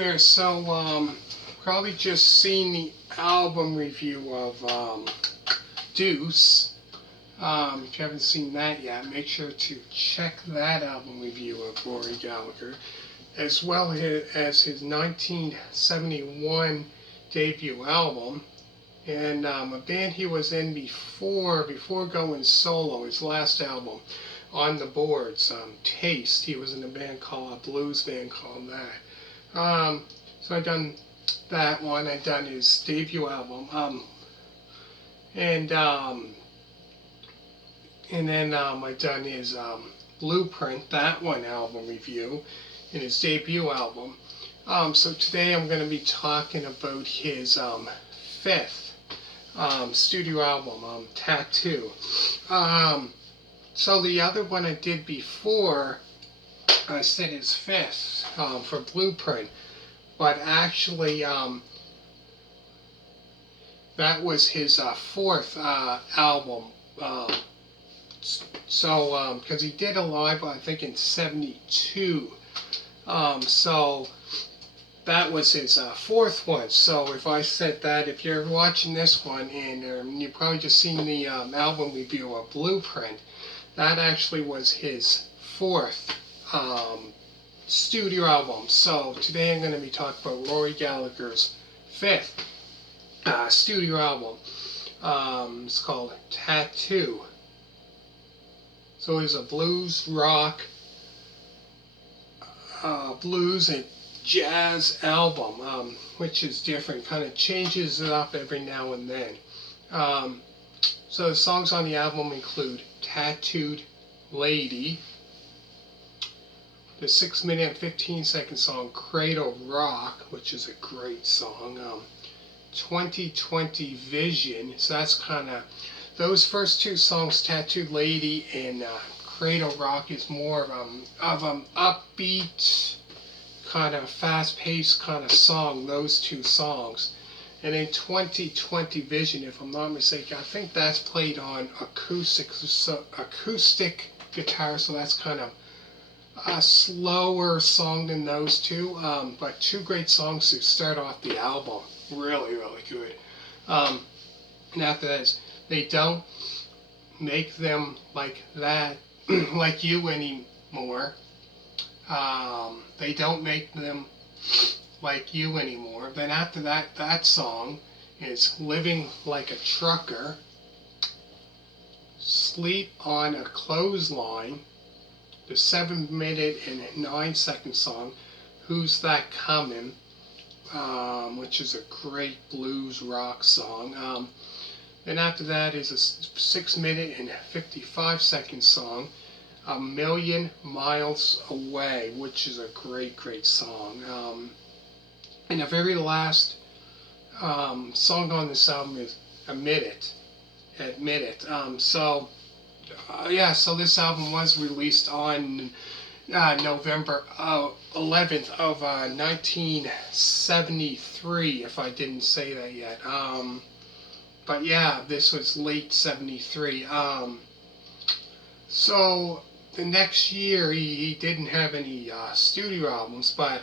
there. So, probably just seen the album review of Deuce. If you haven't seen that yet, make sure to check that album review of Rory Gallagher, as well as his 1971 debut album, and a band he was in before going solo, his last album, On the Boards, Taste. He was in a blues band called that. So I done that one. I done his debut album, and then I done his Blueprint, that one album review, and his debut album. So today I'm going to be talking about his fifth studio album, Tattoo. So the other one I did before, I said his fifth for Blueprint, but actually that was his fourth album. Because he did a live, I think, in '72. So that was his fourth one. So if I said that, if you're watching this one and you've probably just seen the album review of Blueprint, that actually was his fourth studio album. So today I'm going to be talking about Rory Gallagher's fifth studio album. It's called Tattoo. So it's a blues, rock, blues and jazz album, which is different, kind of changes it up every now and then. So the songs on the album include Tattooed Lady, the 6-minute and 15-second song Cradle Rock, which is a great song, 2020 Vision. So that's kind of, those first two songs, Tattooed Lady and Cradle Rock, is more of an upbeat, kind of fast-paced kind of song, those two songs. And in 2020 Vision, if I'm not mistaken, I think that's played on acoustic guitar, so that's kind of a slower song than those two, but two great songs to start off the album. Really, really good. And after that, they don't make them like that, like you anymore. They don't make them like you anymore. Then after that, that song is Living Like a Trucker, Sleep on a Clothesline, the 7-minute and 9-second song Who's That Comin', which is a great blues rock song. Then after that is a 6-minute and 55-second song, A Million Miles Away, which is a great, great song. And the very last song on this album is Admit It. So this album was released on November 11th of 1973, if I didn't say that yet. But yeah, this was late '73. So the next year he didn't have any studio albums, but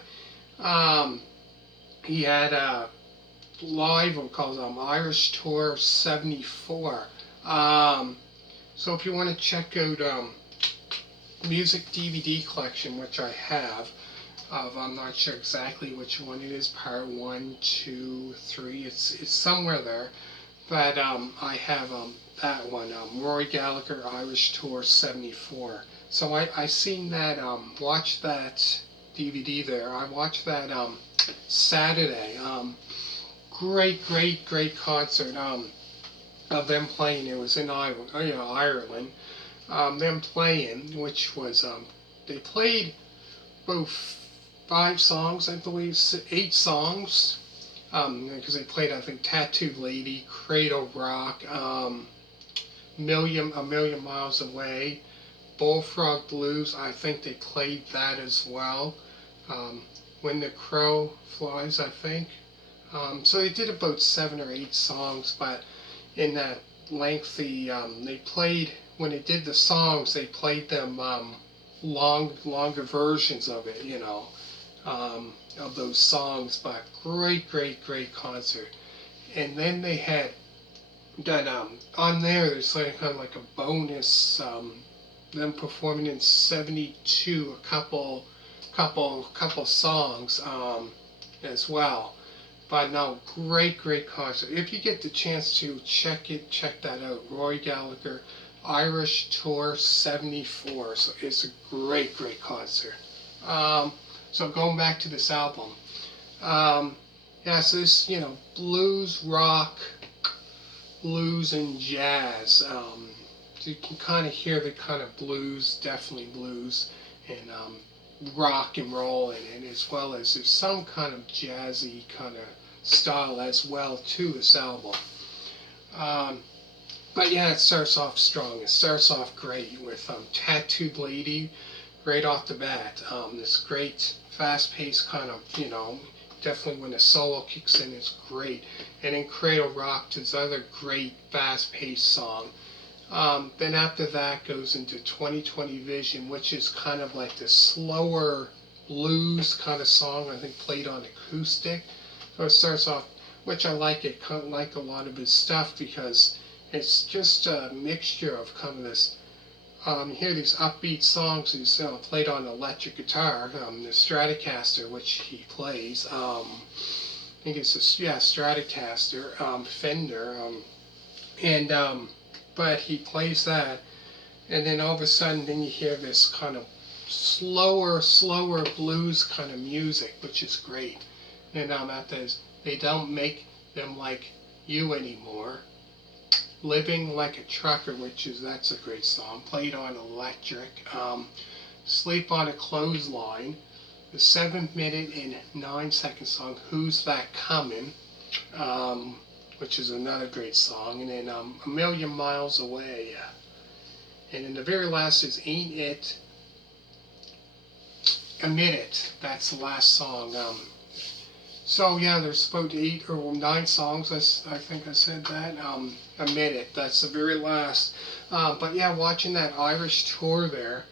he had a live one called Irish Tour '74. So if you want to check out music DVD collection, which I have, I'm not sure exactly which one it is, part 1, 2, 3, it's somewhere there, but I have that one, Rory Gallagher Irish Tour '74. So I seen that, watched that DVD there. I watched that Saturday. Great concert of them playing. It was in Ireland. Them playing, which was they played both 5 songs, I believe, 8 songs, because they played, I think, Tattooed Lady, Cradle Rock, A Million Miles Away, Bullfrog Blues. I think they played that as well. When the Crow Flies, I think. So they did about 7 or 8 songs, but in that lengthy, they played, when they did the songs, they played them longer versions of it, of those songs, but great, great, great concert. And then they had done on there. There's like kind of like a bonus, them performing in '72 a couple songs as well. But no, great, great concert. If you get the chance to check that out. Rory Gallagher, Irish Tour '74. So it's a great, great concert. Um, so going back to this album, yeah, so this, blues, rock, blues, and jazz. So you can kind of hear the kind of blues, definitely blues, and rock and roll in it, as well as there's some kind of jazzy kind of style as well to this album. Um, but yeah, it starts off strong. It starts off great with Tattooed Lady right off the bat. This great fast-paced kind of, definitely when the solo kicks in, it's great. And then Cradle Rock, this other great fast-paced song. Then after that goes into 2020 Vision, which is kind of like the slower blues kind of song, I think played on acoustic. So it starts off, which I like it, kind of like a lot of his stuff because it's just a mixture of kind of this, you hear these upbeat songs, he's played on electric guitar, the Stratocaster, which he plays. I think it's a Stratocaster, Fender, and but he plays that, and then all of a sudden, then you hear this kind of slower blues kind of music, which is great. And after this, they don't make them like you anymore. Living Like a Trucker, that's a great song, played on electric. Sleep on a Clothesline, the 7 minute and 9 second song, Who's That Coming, which is another great song. And then A Million Miles Away. And then the very last is Ain't It a Minute. That's the last song. So yeah, there's about 8 or 9 songs. I think I said that. A minute. That's the very last. But yeah, watching that Irish tour there,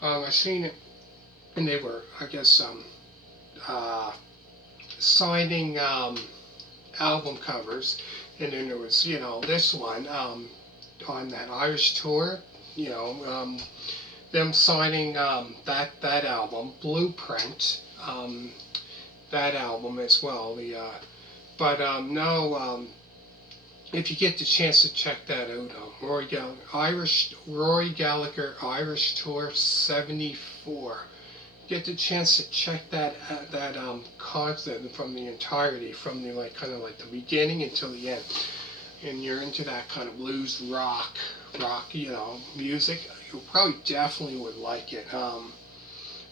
I seen it, and they were, I guess, signing album covers, and then there was, this one on that Irish tour, them signing that album, Blueprint. That album as well. But no, if you get the chance to check that out, Rory Gallagher Irish Tour '74. Get the chance to check that concert from the entirety, from the kind of like the beginning until the end, and you're into that kind of blues rock, music, you probably definitely would like it.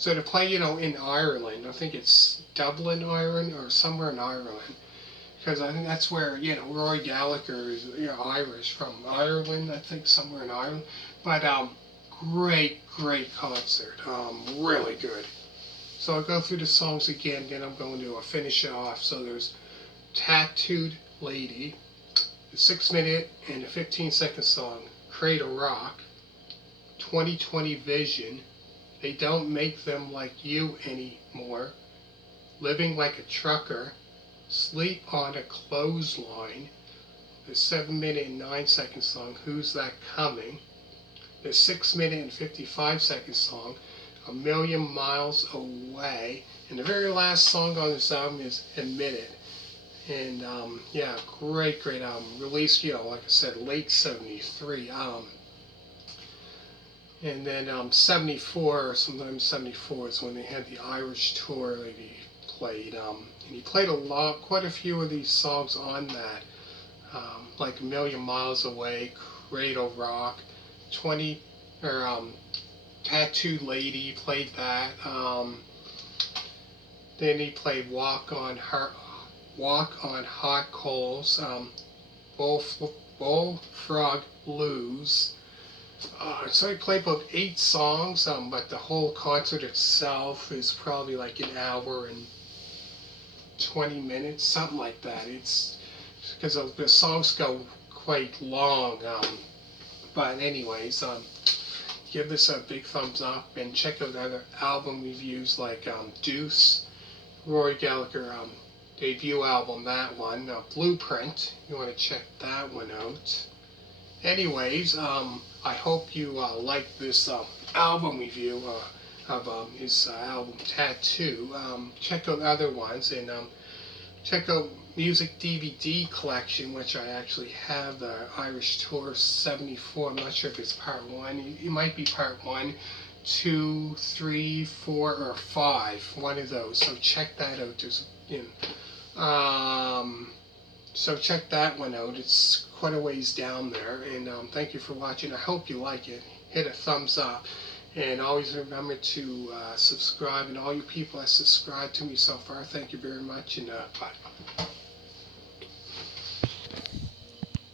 So to play, in Ireland, I think it's Dublin, Ireland, or somewhere in Ireland, because I think that's where, Rory Gallagher is, Irish, from Ireland, I think somewhere in Ireland. But great, great concert, really good. So I'll go through the songs again, then I'm going to finish it off. So there's Tattooed Lady, the 6 minute and a 15-second song, Cradle Rock, 2020 Vision, They Don't Make Them Like You Anymore, Living Like a Trucker, Sleep on a Clothesline, the 7 minute and 9 second song, Who's That Coming, the 6 minute and 55-second song, A Million Miles Away, and the very last song on this album is Admit It. And yeah, great, great album. Released, like I said, late '73. And then 74, sometimes '74 is when they had the Irish tour that he played. And he played quite a few of these songs on that, like A Million Miles Away, Cradle Rock, 20 or Tattooed Lady. Played that. Then he played Walk on Hot Coals, Bullfrog Blues. So he played about 8 songs, but the whole concert itself is probably like an hour and 20 minutes, something like that. It's because the songs go quite long. But anyways, give this a big thumbs up and check out other album reviews like Deuce, Rory Gallagher debut album, that one. Blueprint, you want to check that one out. Anyways, I hope you like this album review of his album Tattoo. Check out other ones, and check out Music DVD Collection, which I actually have, the Irish Tour 74. I'm not sure if it's part 1. It might be part 1, 2, 3, 4, or 5. One of those. So check that out. So check that one out. It's quite a ways down there. And thank you for watching. I hope you like it. Hit a thumbs up. And always remember to subscribe. And all you people that subscribe to me so far, thank you very much. And bye.